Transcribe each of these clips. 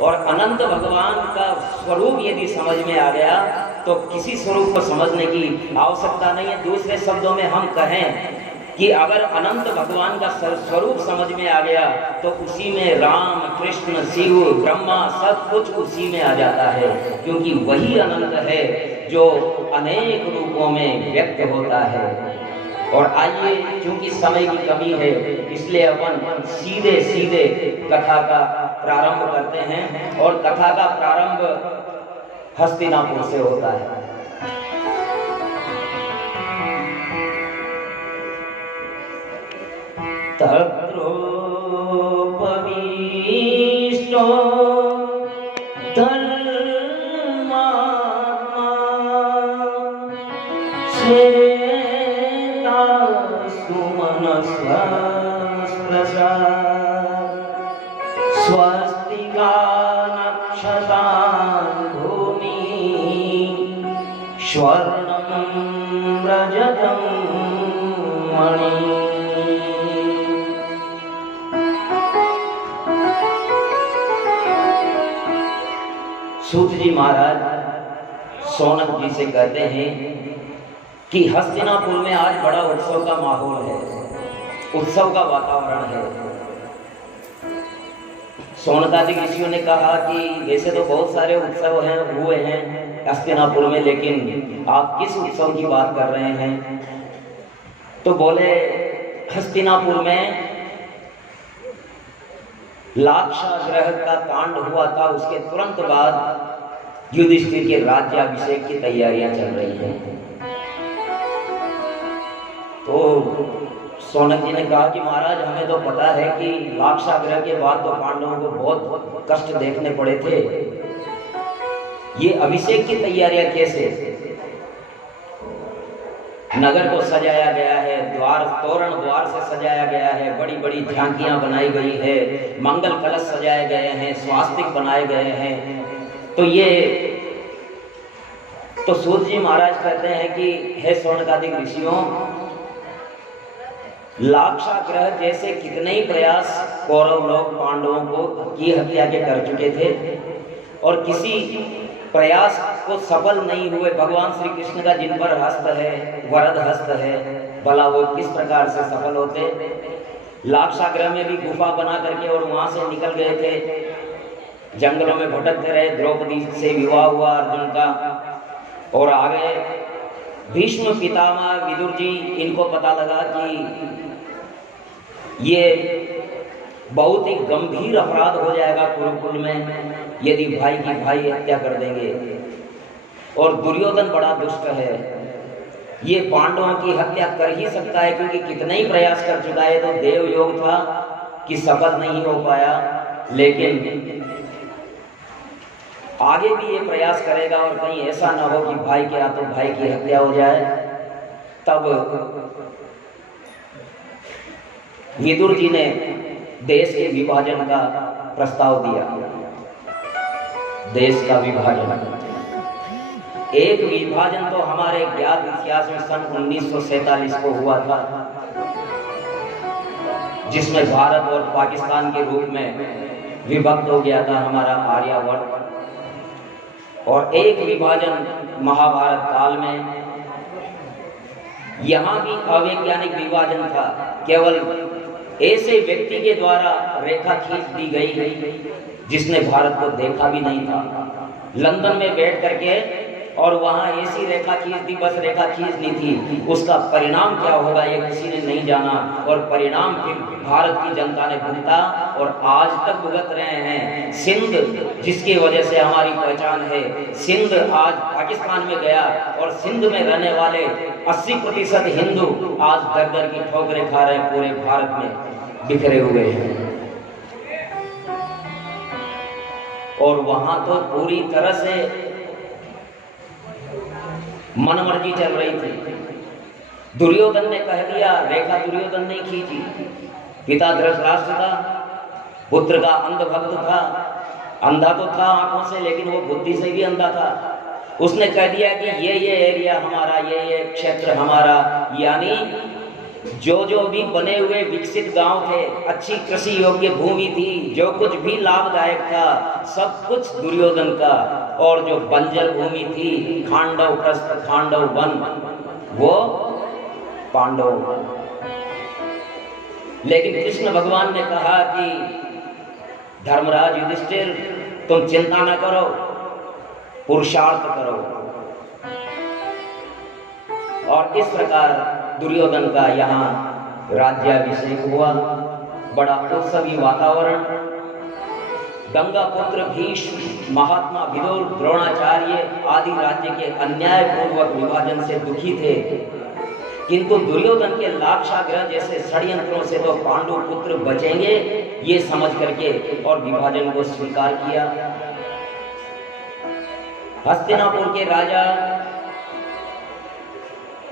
और अनंत भगवान का स्वरूप यदि समझ में आ गया तो किसी स्वरूप को समझने की आवश्यकता नहीं है। दूसरे शब्दों में हम कहें कि अगर अनंत भगवान का स्वरूप समझ में आ गया तो उसी में राम, कृष्ण, शिव, ब्रह्मा सब कुछ उसी में आ जाता है, क्योंकि वही अनंत है जो अनेक रूपों में व्यक्त होता है। और आइए, क्योंकि समय की कमी है इसलिए अपन सीधे सीधे कथा का प्रारंभ करते हैं। और कथा का प्रारंभ हस्तिनापुर से होता है। तत्रो पविष्टो धर्मात्मा श्वेता सुमनसा स्वस्तिका नक्षतान् भूमि स्वर्णं रजतं मणि। सूत जी महाराज सौनक जी से कहते हैं कि हस्तिनापुर में आज बड़ा उत्सव का माहौल है, उत्सव का वातावरण है। सौनकादिक ऋषियों ने कहा कि वैसे तो बहुत सारे उत्सव हुए हैं हस्तिनापुर में, लेकिन आप किस उत्सव की बात कर रहे हैं? तो बोले हस्तिनापुर में लाक्षागृह का कांड हुआ था, उसके तुरंत बाद युधिष्ठिर के राज्याभिषेक की तैयारियां चल रही हैं। तो सौनक जी ने कहा कि महाराज हमें तो पता है कि लाक्षागृह के बाद तो पांडवों को बहुत कष्ट देखने पड़े थे, ये अभिषेक की तैयारियां कैसे? नगर को सजाया गया है, द्वार तोरण द्वार से सजाया गया है, बड़ी बड़ी झांकियां बनाई गई है, मंगल कलश सजाए गए हैं, स्वास्तिक बनाए गए हैं। तो सूत जी महाराज कहते हैं कि हे सौनकादिक ऋषियों, लाक्षागृह जैसे कितने ही प्रयास कौरव लोग पांडवों को की हत्या के कर चुके थे और किसी प्रयास को सफल नहीं हुए। भगवान श्री कृष्ण का जिन पर हस्त है, वरद हस्त है, भला वो किस प्रकार से सफल होते? लाक्षागृह में भी गुफा बना करके और वहां से निकल गए थे, जंगलों में भटकते रहे। द्रौपदी से विवाह हुआ अर्जुन का और आ गए। भीष्म पितामह विदुर जी, इनको पता लगा कि ये बहुत ही गंभीर अपराध हो जाएगा कुरुकुल में यदि भाई की भाई हत्या कर देंगे, और दुर्योधन बड़ा दुष्ट है, ये पांडवों की हत्या कर ही सकता है क्योंकि कितने ही प्रयास कर चुका है। तो देव योग था कि सफल नहीं हो पाया, लेकिन आगे भी ये प्रयास करेगा और कहीं ऐसा ना हो कि भाई के हाथों भाई की हत्या हो जाए। तब विदुर जी ने देश के विभाजन का प्रस्ताव दिया। देश का विभाजन, एक विभाजन तो हमारे ज्ञात इतिहास में सन 1947 को हुआ था, जिसमें भारत और पाकिस्तान के रूप में विभक्त हो गया था हमारा आर्यावर्त। और एक विभाजन महाभारत काल में, यहाँ भी अवैज्ञानिक विभाजन था, केवल ऐसे व्यक्ति के द्वारा रेखा खींच दी गई जिसने भारत को देखा भी नहीं था। लंदन में बैठ करके और वहां ऐसी रेखा खींच दी, बस रेखा खींचनी थी। उसका परिणाम क्या होगा ये किसी ने नहीं जाना, और परिणाम फिर भारत की जनता ने भुगता और आज तक भुगत रहे हैं। सिंध जिसकी वजह से हमारी पहचान है, सिंध आज पाकिस्तान में गया और सिंध में रहने वाले 80% हिंदू आज दर दर की ठोकरें खा रहे, पूरे भारत में बिखरे हुए हैं। और वहां तो पूरी तरह से मनमर्जी चल रही थी। दुर्योधन ने कह दिया, रेखा दुर्योधन ने खींची। पिता धृतराष्ट्र था, पुत्र का अंधभक्त था, अंधा तो था आंखों से लेकिन वो बुद्धि से भी अंधा था। उसने कह दिया कि ये एरिया हमारा, ये क्षेत्र हमारा, यानी जो भी बने हुए विकसित गांव थे, अच्छी कृषि योग्य भूमि थी, जो कुछ भी लाभदायक था, सब कुछ दुर्योधन का। और जो बंजर भूमि थी, खांडव प्रस्थ, खांडव वन, वो पांडव। लेकिन कृष्ण भगवान ने कहा कि धर्मराज युधिष्ठिर, तुम चिंता न करो, पुरुषार्थ करो। और इस प्रकार दुर्योधन का यहाँ राज्याभिषेक हुआ। बड़ा उत्सवी वातावरण। गंगा पुत्र भीष्म, महात्मा विदुर, द्रोणाचार्य आदि राज्य के अन्यायपूर्वक विभाजन से दुखी थे, किंतु दुर्योधन के लाक्षागृह जैसे षड्यंत्रों से तो पांडु पुत्र बचेंगे, ये समझ करके और विभाजन को स्वीकार किया। हस्तिनापुर के राजा,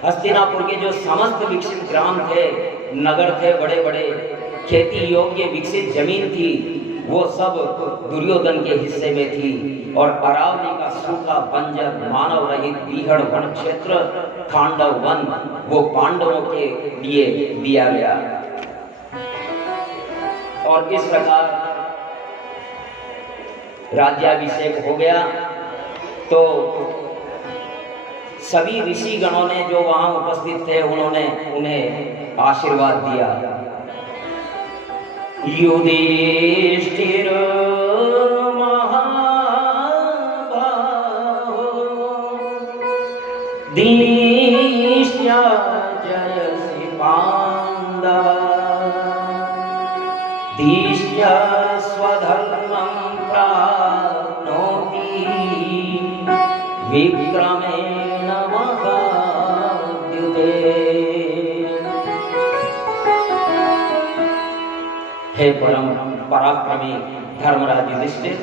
हस्तिनापुर के जो समस्त विकसित ग्राम थे, नगर थे, बड़े बड़े खेती योग्य विकसित जमीन थी, वो सब दुर्योधन के हिस्से में थी। और अरावली का सूखा बंजर मानव रहित बीहड़ वन क्षेत्र खांडव वन, वो पांडवों के लिए दिया गया। और इस प्रकार राज्याभिषेक हो गया। तो सभी ऋषि गणों ने जो वहां उपस्थित थे, उन्होंने उन्हें आशीर्वाद दिया। युधिष्ठिर दीष्या जयसि पांडव, दीष्या स्वधर्मं प्राप्नोति विक्रमेण महाद्युते। हे परम पराक्रमी धर्मराज युधिष्ठिर,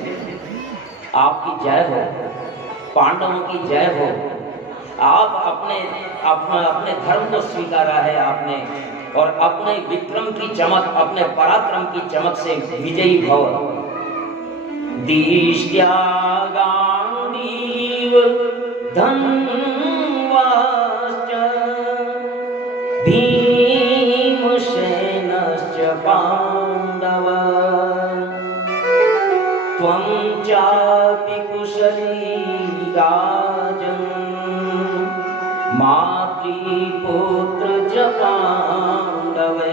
आपकी जय हो, पांडवों की जय हो। आप अपने धर्म को स्वीकारा है आपने, और अपने विक्रम की चमक, अपने पराक्रम की चमक से विजयी भव। दीष्या गांडीव धन्वाश्च भीमसेनश्च पांडव, त्वं चापि कुशली राजन् मातृपुत्र च पांडवे।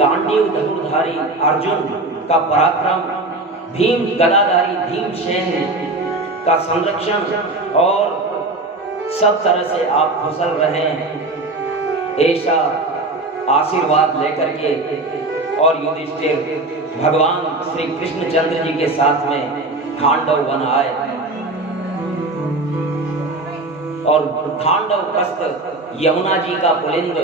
गांडीव धनुर्धारी अर्जुन का पराक्रम, भीम गदाधारी भीमसेन का संरक्षण, और सब तरह से आप कुशल रहें, ऐसा आशीर्वाद लेकर के और युधिष्ठिर भगवान श्री कृष्णचंद्र जी के साथ में खांडव वन आए। और खांडव प्रस्थ यमुना जी का पुलिंद,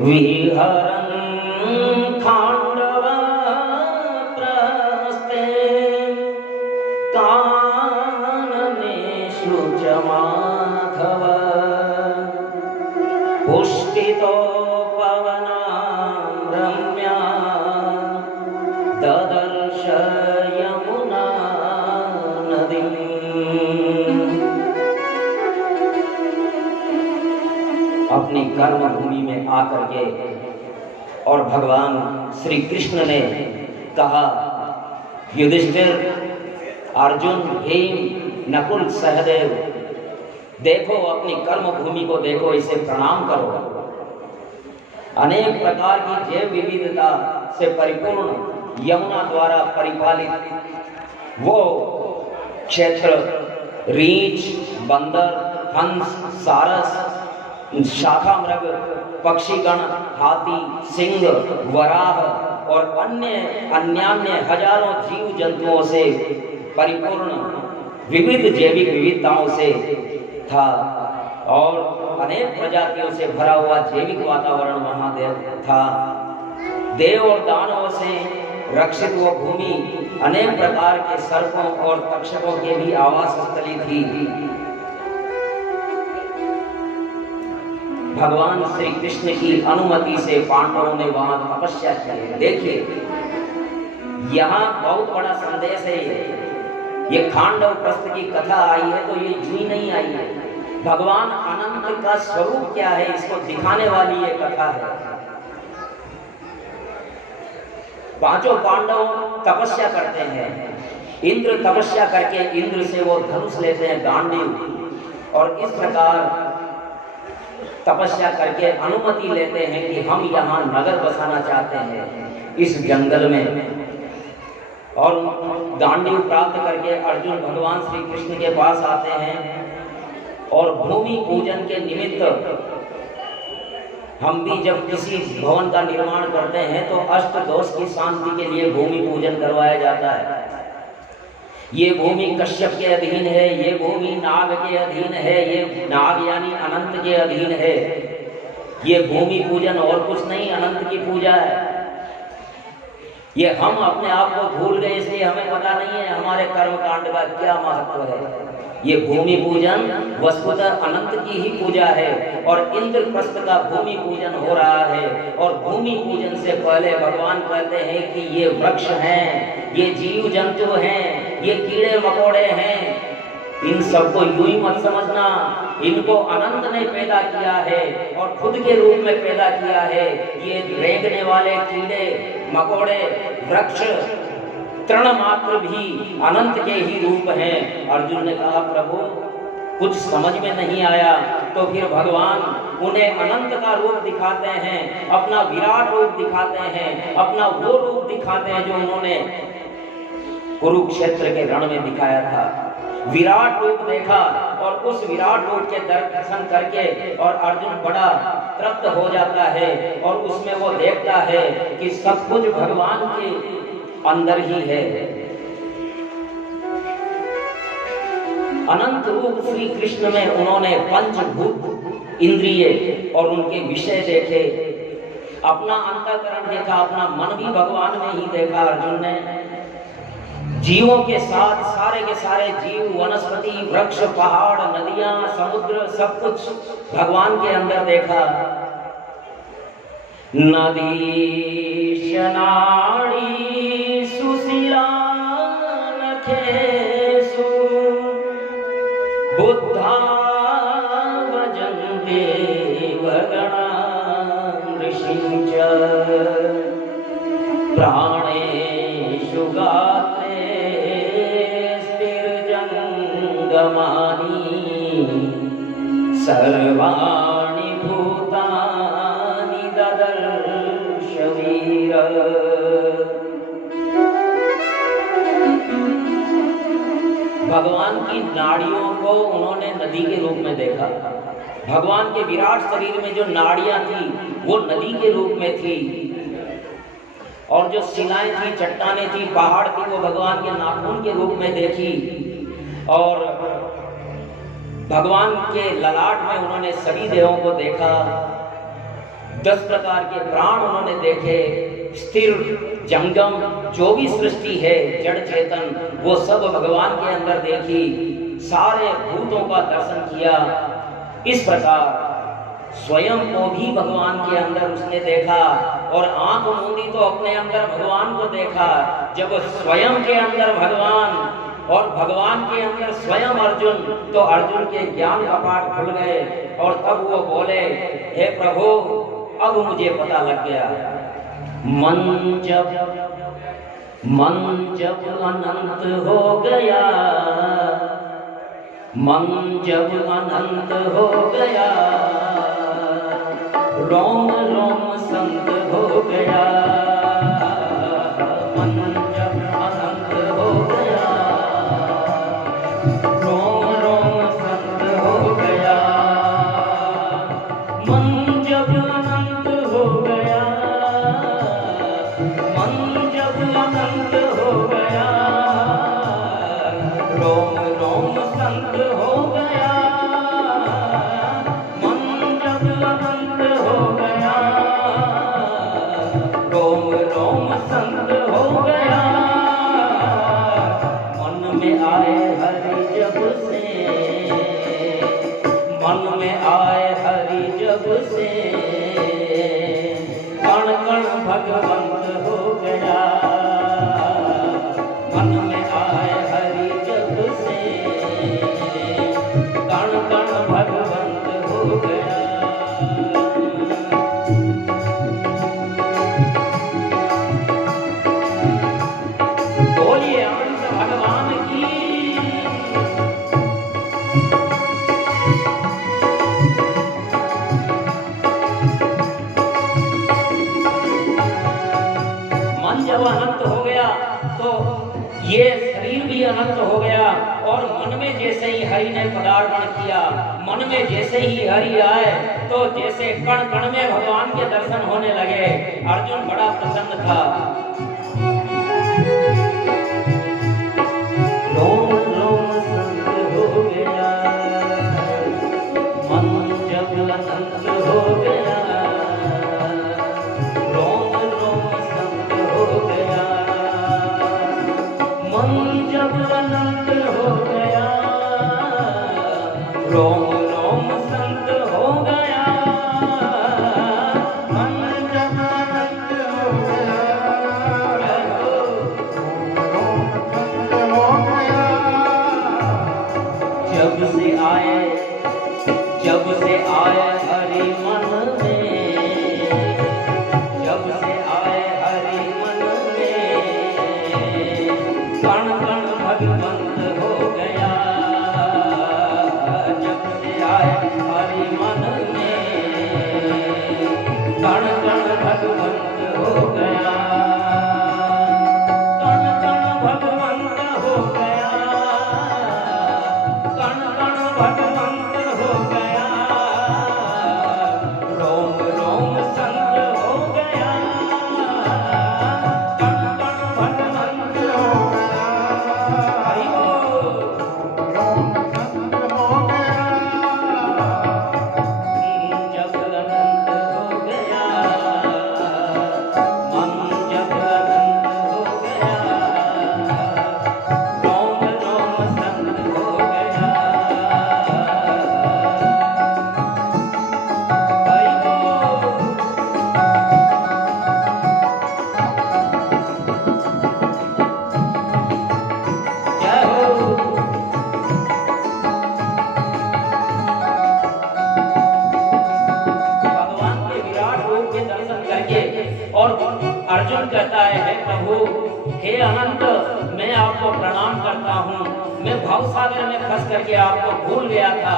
विहरन् खांडव प्रस्थे काननेषु च माधव, पुष्पितो पवनां रम्या ददर्श यमुना नदीम्। अपनी कर्म भूमि में आकर के और भगवान श्री कृष्ण ने कहा, युधिष्ठिर, अर्जुन, भीम, नकुल, सहदेव, देखो अपनी कर्म भूमि को देखो, इसे प्रणाम करो। अनेक प्रकार की जैव विविधता से परिपूर्ण यमुना द्वारा परिपालित वो क्षेत्र, रीछ, बंदर, हंस, सारस, शाखा मृग, पक्षीगण, हाथी, सिंह, वराह और अन्य हजारों जीव जंतुओं से परिपूर्ण विविध जैविक विविधताओं से था, और अनेक प्रजातियों से भरा हुआ जैविक वातावरण वहां था। देव और दानवों से रक्षित वो भूमि अनेक प्रकार के सर्पों और तक्षकों के भी आवास स्थली थी। भगवान श्री कृष्ण की अनुमति से पांडवों ने वहां तपस्या की। देखिए, यहाँ बहुत बड़ा संदेश है। ये खांडव प्रस्थ की कथा आई है तो ये यूं ही नहीं आई है। भगवान अनंत का स्वरूप क्या है इसको दिखाने वाली ये कथा है। पांचों पांडव तपस्या करते हैं। इंद्र तपस्या करके इंद्र से वो धनुष लेते हैं गांडीव, और इस प्रकार तपस्या करके अनुमति लेते हैं कि हम यहाँ नगर बसाना चाहते हैं इस जंगल में। और गांडीव प्राप्त करके अर्जुन भगवान श्री कृष्ण के पास आते हैं और भूमि पूजन के निमित्त हम भी जब किसी भवन का निर्माण करते हैं तो अष्ट दोष की शांति के लिए भूमि पूजन करवाया जाता है। ये भूमि कश्यप के अधीन है, ये भूमि नाग के अधीन है, ये नाग यानी अनंत के अधीन है। ये भूमि पूजन और कुछ नहीं, अनंत की पूजा है। ये हम अपने आप को भूल गए इसलिए हमें पता नहीं है हमारे कर्म कांड का क्या महत्व है। ये भूमि पूजन वस्तुतः अनंत की ही पूजा है और इंद्रप्रस्थ का भूमि पूजन हो रहा है। और भूमि पूजन से पहले भगवान कहते हैं कि ये वृक्ष हैं, ये जीव जंतु हैं, ये कीड़े मकोड़े हैं, इन सबको यूं ही मत समझना, इनको अनंत ने पैदा किया है और खुद के रूप में पैदा किया है। ये रेंगने वाले कीड़े मकोड़े वृक्ष तृण मात्र भी अनंत के ही रूप हैं। अर्जुन ने कहा प्रभु कुछ समझ में नहीं आया। तो फिर भगवान उन्हें अनंत का रूप दिखाते हैं, अपना विराट रूप दिखाते हैं, अपना वो रूप दिखाते हैं जो उन्होंने कुरुक्षेत्र के रण में दिखाया था। विराट रूप देखा और उस विराट रूप के दर्शन करके और अर्जुन बड़ा तृप्त हो जाता है और उसमें वो देखता है कि सब कुछ भगवान के अंदर ही है। अनंत रूप श्री कृष्ण में उन्होंने पंचभूत इंद्रिय और उनके विषय देखे, अपना अंतःकरण देखा, अपना मन भी भगवान में ही देखा। अर्जुन ने जीवों के साथ सारे के सारे जीव, वनस्पति, वृक्ष, पहाड़, नदियां, समुद्र सब कुछ भगवान के अंदर देखा। नदी शनाड़ी सुशीला नखेसु बुद्धा भजन्ते भगणा ऋषिंच प्राणेषु गात्रे स्थिरजंगमानि सर्वाणि भूतानि ददर्श वीर। भगवान की नाड़ियों को उन्होंने नदी के रूप में देखा। भगवान के विराट शरीर में जो नाड़ियां थी वो नदी के रूप में थी, और जो शिलाएं थी, चट्टानें थी, पहाड़ थी, वो भगवान के नाखून के रूप में देखी। और भगवान के ललाट में उन्होंने सभी देहों को देखा। 10 प्रकार के प्राण उन्होंने देखे। स्थिर जंगम जो भी सृष्टि है जड़ चेतन वो सब भगवान के अंदर देखी। सारे भूतों का दर्शन किया। इस प्रकार स्वयं को भी भगवान के अंदर उसने देखा और आंख मूंदी तो अपने अंदर भगवान को देखा। जब स्वयं के अंदर भगवान और भगवान के अंदर स्वयं अर्जुन, तो अर्जुन के ज्ञान कपाट खुल गए और तब वो बोले हे प्रभु अब मुझे पता लग गया। मन जब अनंत हो गया, मन जब अनंत हो गया, रोम रोम संत हो गया। मन जब अनंत हो गया, रोम रोम संत हो गया। मन जब अनंत हो गया, मन जब अनंत हो गया, रोम रोम संत हो गया। मन जब अनंत हो गया, रोम रोम संत हो गया। मन में आए हरि जब से, मन में आए हरि जब से, कण कण भगवंत हो गया। मन में आए हरि जब तो ये शरीर भी अनंत हो गया। और मन में जैसे ही हरि ने पदार्पण किया, मन में जैसे ही हरि आए तो जैसे कण कण में भगवान के दर्शन होने लगे। अर्जुन बड़ा प्रसन्न था। रोम रोम संत हो गया, मन जब अनंत हो गया। रोम रोम संत हो गया, मन जब अनंत हो गया। रोम रोम संत हो गया, मन जब अनंत हो गया। रोम रोम जब से आए, जब से आए हरि मन में, जब से आए हरि मन में, कण कण भगवंत हो गया। जब से आए हरि मन में, कण कण भगवंत हो गया। कण कण भगवंत हो गया, कण कण भगवंत हो गया। रोम रोम संत हो गया, कण कण भगवंत हो गया। हरि बोल। रोम संत हो गया, जब अनंत हो गया। मन जब अनंत हो गया। रोम रोम संत हो गया। हरि बोल। जय हो। भगवान के विराट रूप के दर्शन करके और अर्जुन कहता है, हे प्रभु, हे अनंत, मैं आपको प्रणाम करता हूँ। मैं भव सागर में फंस करके आपको भूल गया था।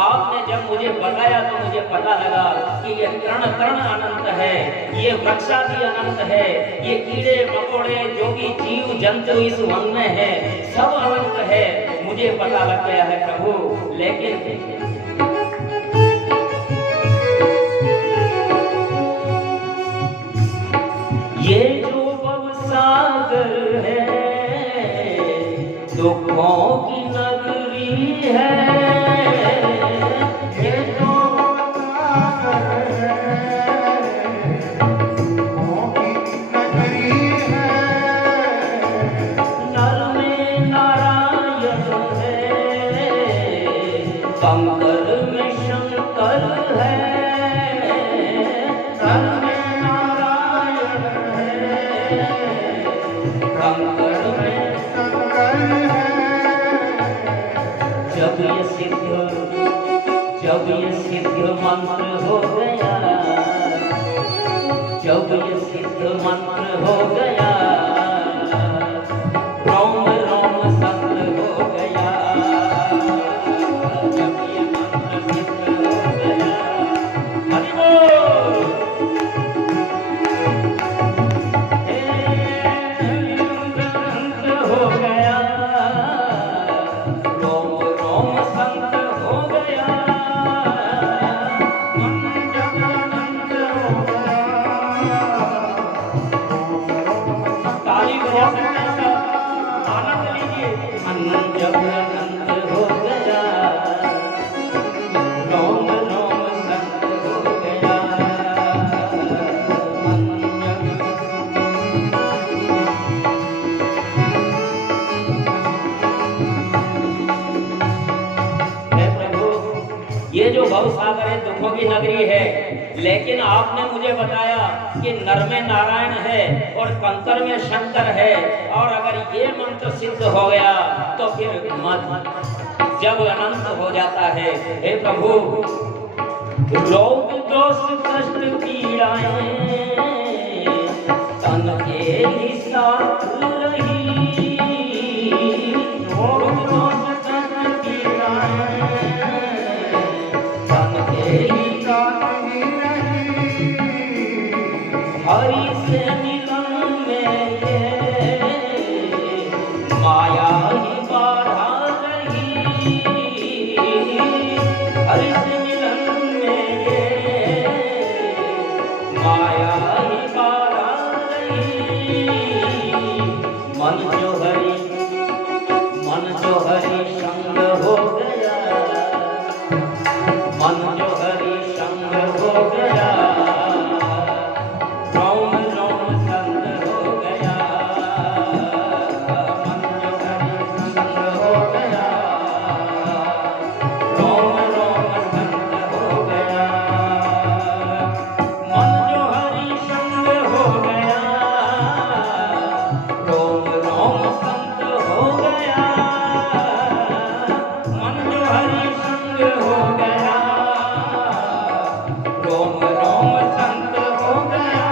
आपने जब मुझे बताया तो मुझे पता लगा कि ये तृण तृण अनंत है, ये वृक्षादि अनंत है, ये कीड़े मकोड़े जो भी जीव जंतु इस वन में है सब अनंत है। मुझे पता लग गया है प्रभु, लेकिन ये जो भव सागर है, दुखों की नगरी है। ये जो भव सागर है, दुखों की नगरी है। नर में नारायण है, कंकर में शंकर है। नर में नारायण है, कंकर में शंकर है। जब ये सिद्ध मंत्र हो गया, जब ये सिद्ध मंत्र हो गया। रोम रोम संत हो गया, जब ये मंत्र सिद्ध हो गया। हरि बोल। संत हो गया, रोम रोम संत हो गया। मन जब अनंत हो गया। ताली बजा सकते हैं, आनंद लीजिए। मन जब अनंत हो गया, रोम रोम संत हो गया। मन जब हे प्रभु, ये जो भव सागर है दुखों की नगरी है, लेकिन आपने मुझे बताया कि नर में नारायण है और कंकर में शंकर है। और अगर ये मंत्र सिद्ध हो गया तो फिर मत जब अनंत हो जाता है। हे प्रभु, रोग दोष कष्ट पीड़ाएं तन के ही साथ रही। रोग दोष कष्ट पीड़ाएं तन के ही साथ ही रही। हरि से मिलन में ये माया ही बारा रही। मन जो हरि संग हो गया, मन जो हरि संग हो गया, रोम रोम संग हो गया। मन जो हरि संग हो गया, रोम रोम संग हो गया। मन जो हरि संग हो गया, रोम रोम संग हो गया। मन जो हरि संग हो गया, रोम रोम संग हो गया।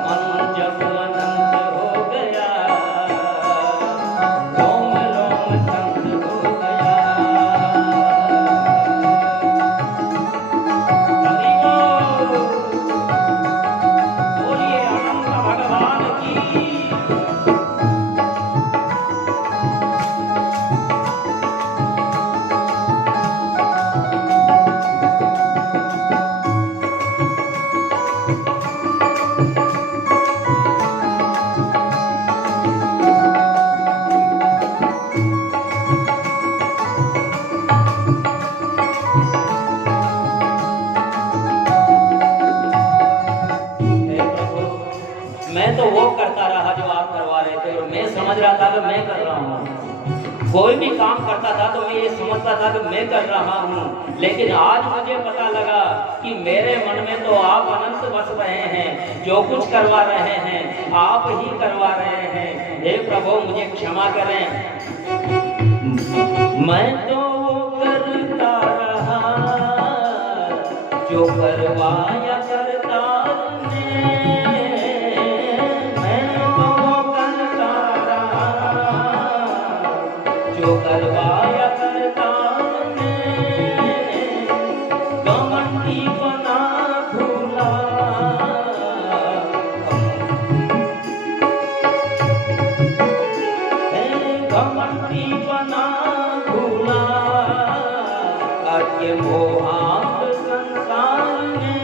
मन जब अनंत हो गया, रोम रोम संग हो गया। हरि बोल, बोलिए अनंत भगवान की। हे प्रभु, मैं तो वो करता रहा जो आप करवा रहे थे, और मैं समझ रहा था कि मैं कर रहा हूँ। कोई भी काम करता था तो मैं ये समझता था कि मैं कर रहा हूँ, लेकिन आज मुझे पता लगा कि मेरे मन में तो आप अनंत बस रहे हैं। जो कुछ करवा रहे हैं आप ही करवा रहे हैं। हे प्रभु, मुझे क्षमा करें। मैं तो वो करता रहा जो करवाया करतार ने। मैं तो वो करता रहा जो करवाया करतार ने। घमंडी बना भूला, घमंडी बना भूला, के मोहांत संसार में।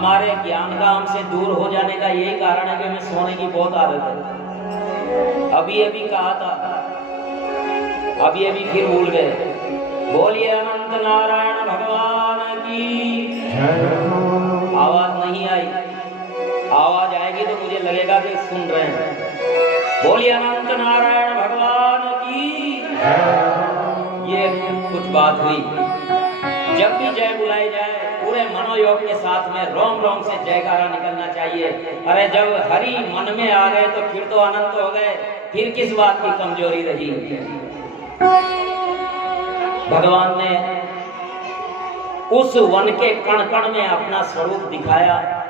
हमारे ज्ञान का हमसे दूर हो जाने का यही कारण है कि हमें सोने की बहुत आदत है। अभी अभी कहा था, अभी अभी फिर भूल गए। बोलिए अनंत नारायण भगवान की। आवाज नहीं आई, आवाज आएगी तो मुझे लगेगा कि सुन रहे हैं। बोलिए अनंत नारायण भगवान की। ये कुछ बात हुई। जब भी जय बुलाई जाए पूरे मनोयोग के साथ में रोम रोम से जयकारा निकलना चाहिए। अरे जब हरि मन में आ गए तो फिर तो अनंत हो गए, फिर किस बात की कमजोरी रही। भगवान ने उस वन के कण कण में अपना स्वरूप दिखाया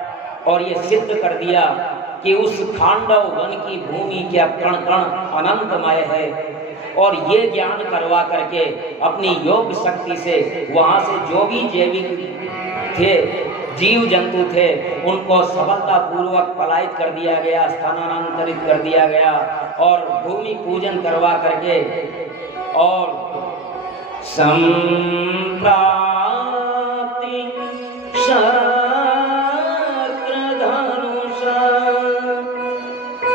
और ये सिद्ध कर दिया कि उस खांडव वन की भूमि के कण कण अनंतमय है। और ये ज्ञान करवा करके अपनी योग शक्ति से वहां से जो भी जैविक थे, जीव जंतु थे, उनको सफलता पूर्वक पलायित कर दिया गया, स्थानांतरित कर दिया गया और भूमि पूजन करवा करके और संप्राप्ति शक्रधनुष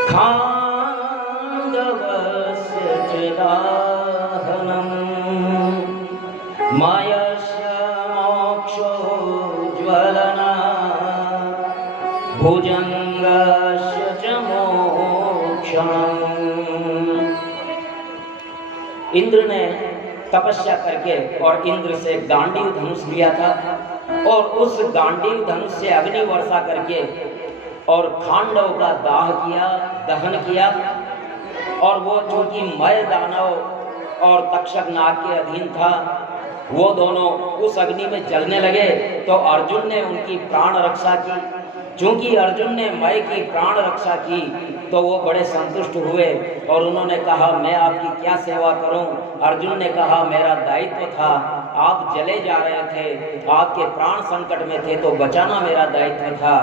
खांडवस्य चिदाहनम् मायस्य मोक्षोज्ज्वलना भुजंगस्य च मोक्षम्। इंद्र ने तपस्या करके और इंद्र से गांडीव धनुष लिया था और उस गांडीव धनुष से अग्नि वर्षा करके और खांडव का दाह किया, दहन किया। और वो चूंकि मय दानव और तक्षक नाग के अधीन था, वो दोनों उस अग्नि में जलने लगे तो अर्जुन ने उनकी प्राण रक्षा की। चूंकि अर्जुन ने मय की प्राण रक्षा की तो वो बड़े संतुष्ट हुए और उन्होंने कहा मैं आपकी क्या सेवा करूं। अर्जुन ने कहा मेरा दायित्व था, आप जले जा रहे थे, आपके प्राण संकट में थे तो बचाना मेरा दायित्व था।